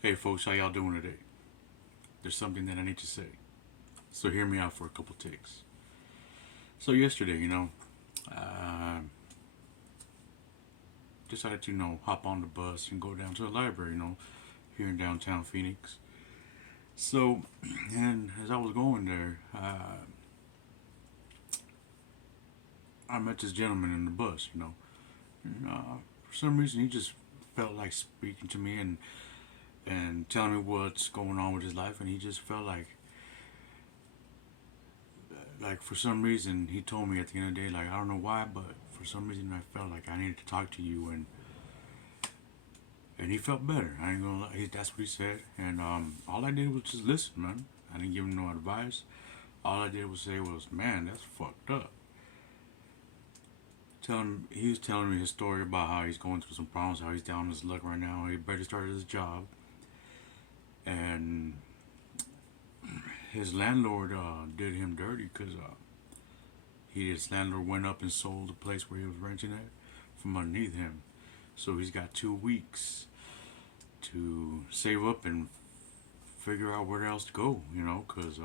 Hey folks, how y'all doing today? There's something that I need to say. So hear me out for a couple takes. So yesterday, uh, decided to, hop on the bus and go down to the library, here in downtown Phoenix. So, and as I was going there, I met this gentleman in the bus. For some reason, he just felt like speaking to me and telling me what's going on with his life, and he just felt like for some reason he told me at the end of the day, like, I don't know why, but for some reason I felt like I needed to talk to you, and he felt better. I ain't gonna lie, that's what he said. And all I did was just listen, man. I didn't give him no advice. All I did was say was, man, that's fucked up. He was telling me his story about how he's going through some problems, how he's down on his luck right now. He barely started his job, and his landlord did him dirty because his landlord went up and sold the place where he was renting at from underneath him. So he's got 2 weeks to save up and figure out where else to go, because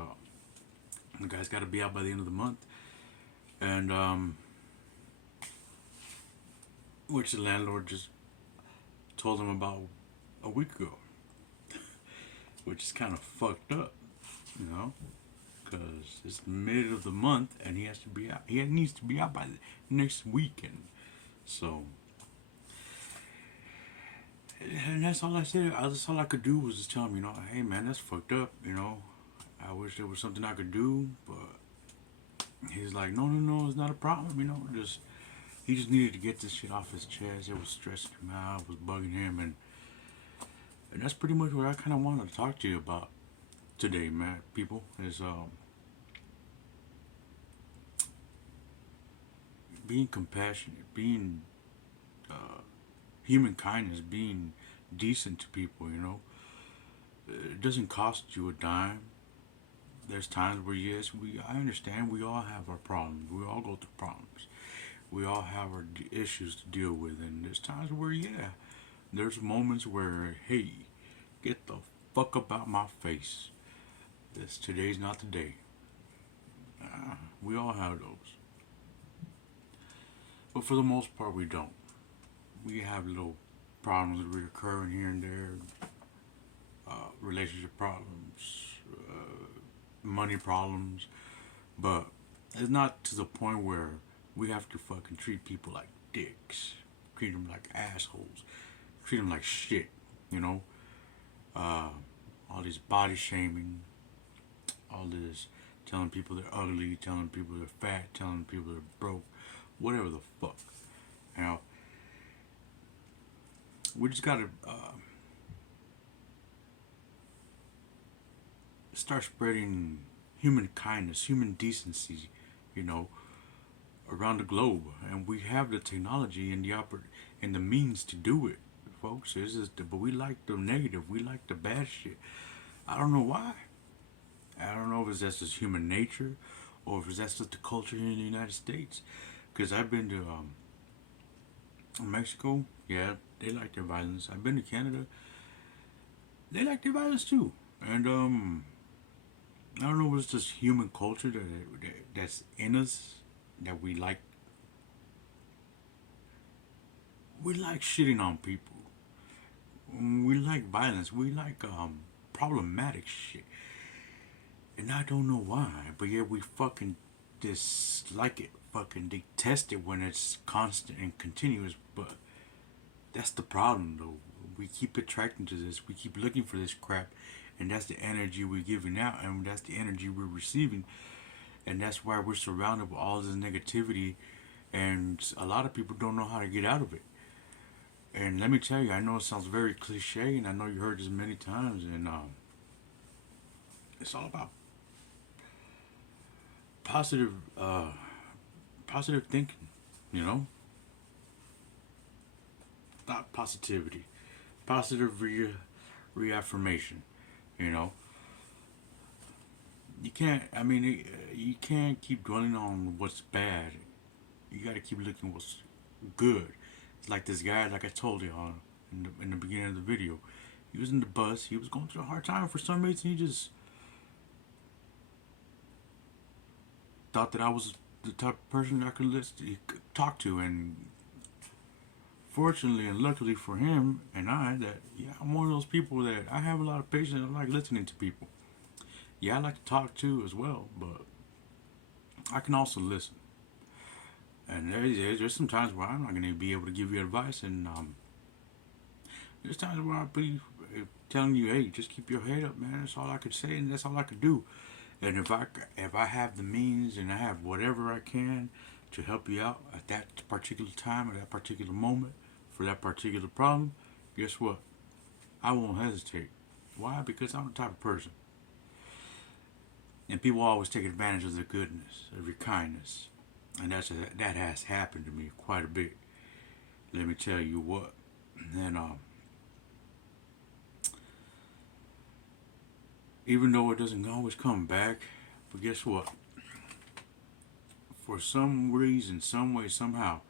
the guy's got to be out by the end of the month. And, which the landlord just told him about a week ago, which is kind of fucked up, you know, because it's mid of the month and he has to be out. He needs to be out by the next weekend. So, and that's all I said. That's all I could do was just tell him, hey man, that's fucked up. I wish there was something I could do, but he's like, no, it's not a problem. Just he just needed to get this shit off his chest. It was stressing him out, it was bugging him, and that's pretty much what I kind of wanted to talk to you about today, man. People is being compassionate, being human kindness, being decent to people. It doesn't cost you a dime. There's times where yes, I understand we all have our problems. We all go through problems. We all have our issues to deal with, and there's times where there's moments where hey, get the fuck up out my face. Today's not the day. We all have those, but for the most part, we don't. We have little problems that reoccur here and there, relationship problems, money problems, but it's not to the point where we have to fucking treat people like dicks, treat them like assholes, treat them like shit, you know? Uh, all this body shaming, all this telling people they're ugly, telling people they're fat, telling people they're broke, whatever the fuck. Now, we just gotta start spreading human kindness, human decency, you know, around the globe, and we have the technology and and the means to do it, folks. But we like the negative, we like the bad shit. I don't know why. I don't know if it's just human nature, or if it's just the culture here in the United States. Because I've been to Mexico, yeah, they like their violence. I've been to Canada, they like their violence too. And I don't know if it's just human culture that's in us that we like shitting on people. We like violence. We like problematic shit. And I don't know why, but yeah, we fucking dislike it, fucking detest it when it's constant and continuous. But that's the problem, though. We keep attracting to this. We keep looking for this crap, and that's the energy we're giving out, and that's the energy we're receiving, and that's why we're surrounded with all this negativity. And a lot of people don't know how to get out of it. And let me tell you, I know it sounds very cliche, and I know you heard this many times, and it's all about positive, positive thinking. You know, not positivity, positive reaffirmation. You know, you can't. I mean, you can't keep dwelling on what's bad. You got to keep looking what's good. It's like this guy, like I told you in the beginning of the video. He was in the bus. He was going through a hard time. For some reason, he just thought that I was the type of person that I could talk to. And fortunately and luckily for him and I, that yeah, I'm one of those people that I have a lot of patience. I like listening to people. Yeah, I like to talk too as well, but I can also listen. And there's some times where I'm not going to be able to give you advice, and there's times where I'll be telling you, hey, just keep your head up, man. That's all I could say, and that's all I could do. And if I have the means and I have whatever I can to help you out at that particular time or that particular moment for that particular problem, guess what? I won't hesitate. Why? Because I'm the type of person. And people always take advantage of the goodness, of your kindness. And that has happened to me quite a bit. Let me tell you what. And even though it doesn't always come back, but guess what? For some reason, some way, somehow,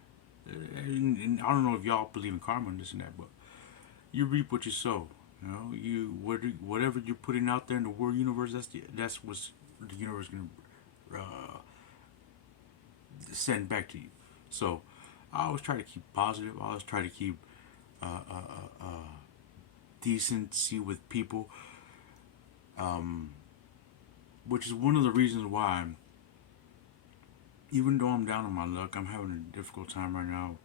and I don't know if y'all believe in karma and this and that, but you reap what you sow. You know, whatever you're putting out there in the world universe, that's what's the universe gonna send back to you. So I always try to keep positive. I always try to keep uh, uh, uh, uh, decency with people, um, which is one of the reasons why, even though I'm down on my luck, I'm having a difficult time right now.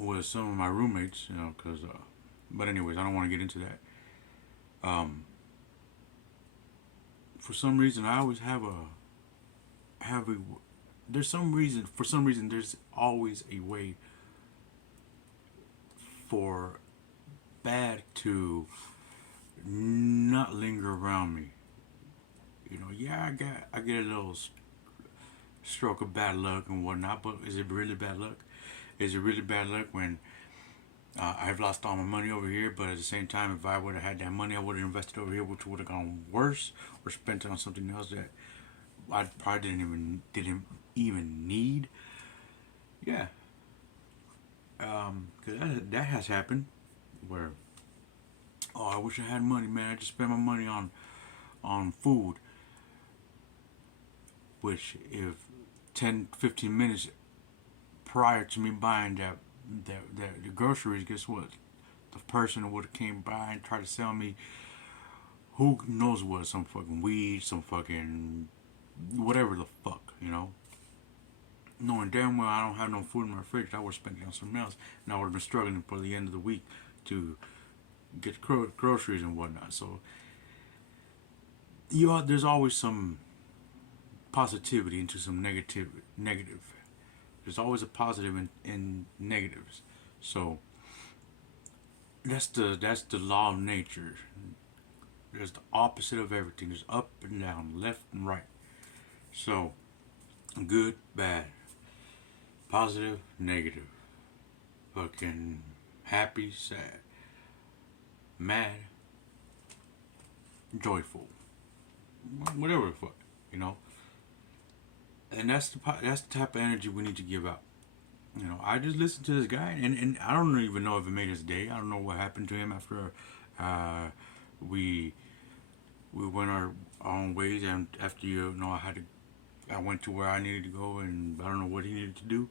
With some of my roommates, you know, because. But anyways, I don't want to get into that. Um, for some reason, I always have a. There's some reason. For some reason, there's always a way for bad to not linger around me. You know, yeah, I get a little stroke of bad luck and whatnot, but is it really bad luck? Is it really bad luck when I've lost all my money over here, but at the same time, if I would have had that money, I would have invested over here, which would have gone worse, or spent it on something else that I probably didn't even need. Yeah, 'cause that has happened where oh, I wish I had money, man. I just spent my money on food, which if 10, 15 minutes prior to me buying the groceries, guess what? The person would have came by and tried to sell me who knows what, some fucking weed, some fucking whatever the fuck, you know. Knowing damn well I don't have no food in my fridge, I would have spent it on something else, and I would have been struggling for the end of the week to get groceries and whatnot. So there's always some positivity into some negative. There's always a positive in negatives. So that's the law of nature. There's the opposite of everything. There's up and down, left and right. So good, bad, positive, negative, fucking happy, sad, mad, joyful, whatever the fuck, you know. And that's the type of energy we need to give out. You know, I just listened to this guy, and I don't even know if it made his day. I don't know what happened to him after uh, we we went our own ways, and after I went to where I needed to go, and I don't know what he needed to do.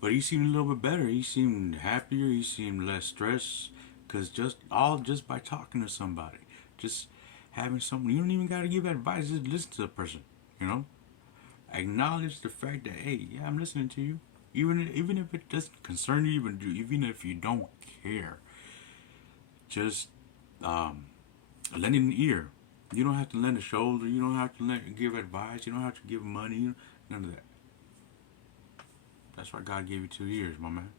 But he seemed a little bit better. He seemed happier. He seemed less stressed, cause just by talking to somebody, just having someone, you don't even gotta give advice. Just listen to the person. You know, acknowledge the fact that hey, yeah, I'm listening to you. Even if it doesn't concern you, even if you don't care, just lend an ear. You don't have to lend a shoulder. You don't have to give advice. You don't have to give money. None of that. That's why God gave you 2 ears, my man.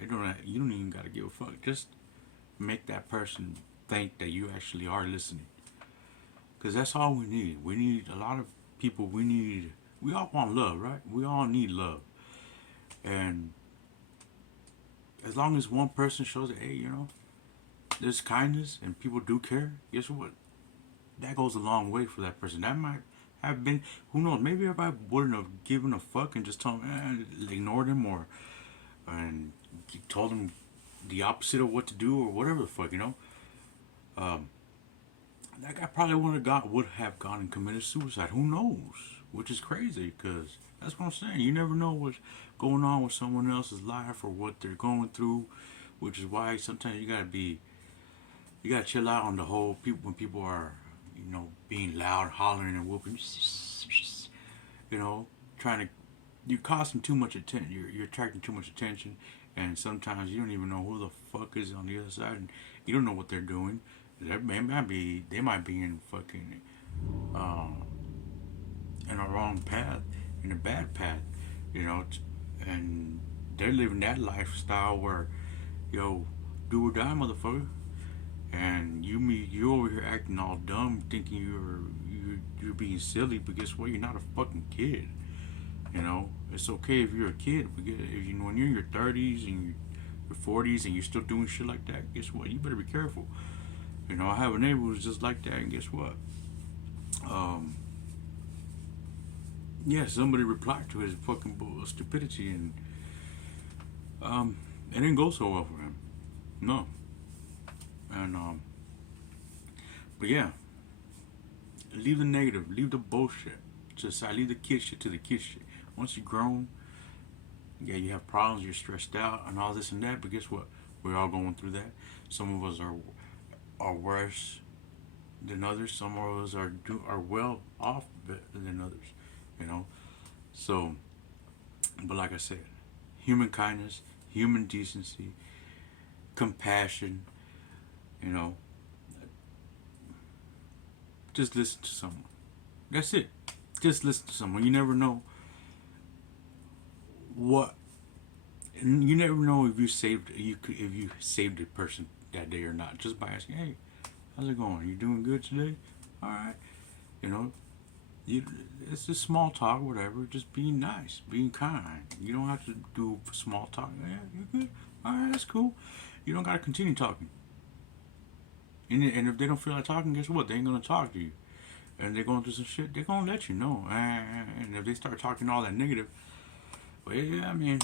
You don't even gotta give a fuck. Just make that person think that you actually are listening. Cause that's all we need. We need a lot of people. We all want love, right? We all need love. And as long as one person shows that, hey, there's kindness and people do care, guess what? That goes a long way for that person. That might have been. Who knows? Maybe if I wouldn't have given a fuck and just told ignored him or and told him the opposite of what to do or whatever the fuck, um, that guy probably would have gone and committed suicide. Who knows? Which is crazy because that's what I'm saying. You never know what's going on with someone else's life or what they're going through, which is why sometimes you gotta chill out on the whole people when people are being loud, hollering and whooping, trying to you're causing too much attention. You're attracting too much attention, and sometimes you don't even know who the fuck is on the other side, and you don't know what they're doing. They might be in fucking uh, in a wrong path, in a bad path, you know, and they're living that lifestyle where, yo, do or die, motherfucker, and you over here acting all dumb, thinking you're being silly, but guess what? You're not a fucking kid. It's okay if you're a kid, but if when you're in your 30s and your 40s and you're still doing shit like that, guess what? You better be careful. I have a neighbor who's just like that, and guess what? Yeah, somebody replied to his fucking stupidity, and it didn't go so well for him. No, and but yeah, leave the negative, leave the bullshit. Just leave the kid shit to the kid shit. Once you're grown, yeah, you have problems, you're stressed out, and all this and that. But guess what? We're all going through that. Some of us are worse than others. Some of us are well off than others. So, but like I said, human kindness, human decency, compassion. You know, just listen to someone. That's it. Just listen to someone. You never know what. You never know if you saved a person that day or not, just by asking, "Hey, how's it going? You doing good today? All right." You know, it's just small talk, whatever. Just being nice, being kind. You don't have to do small talk. Yeah, you're good. All right, that's cool. You don't gotta continue talking. And if they don't feel like talking, guess what? They ain't gonna talk to you. And they're going through some shit. They're gonna let you know. And if they start talking all that negative, well, yeah, I mean,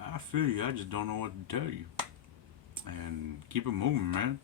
I feel you. I just don't know what to tell you. And keep it moving, man.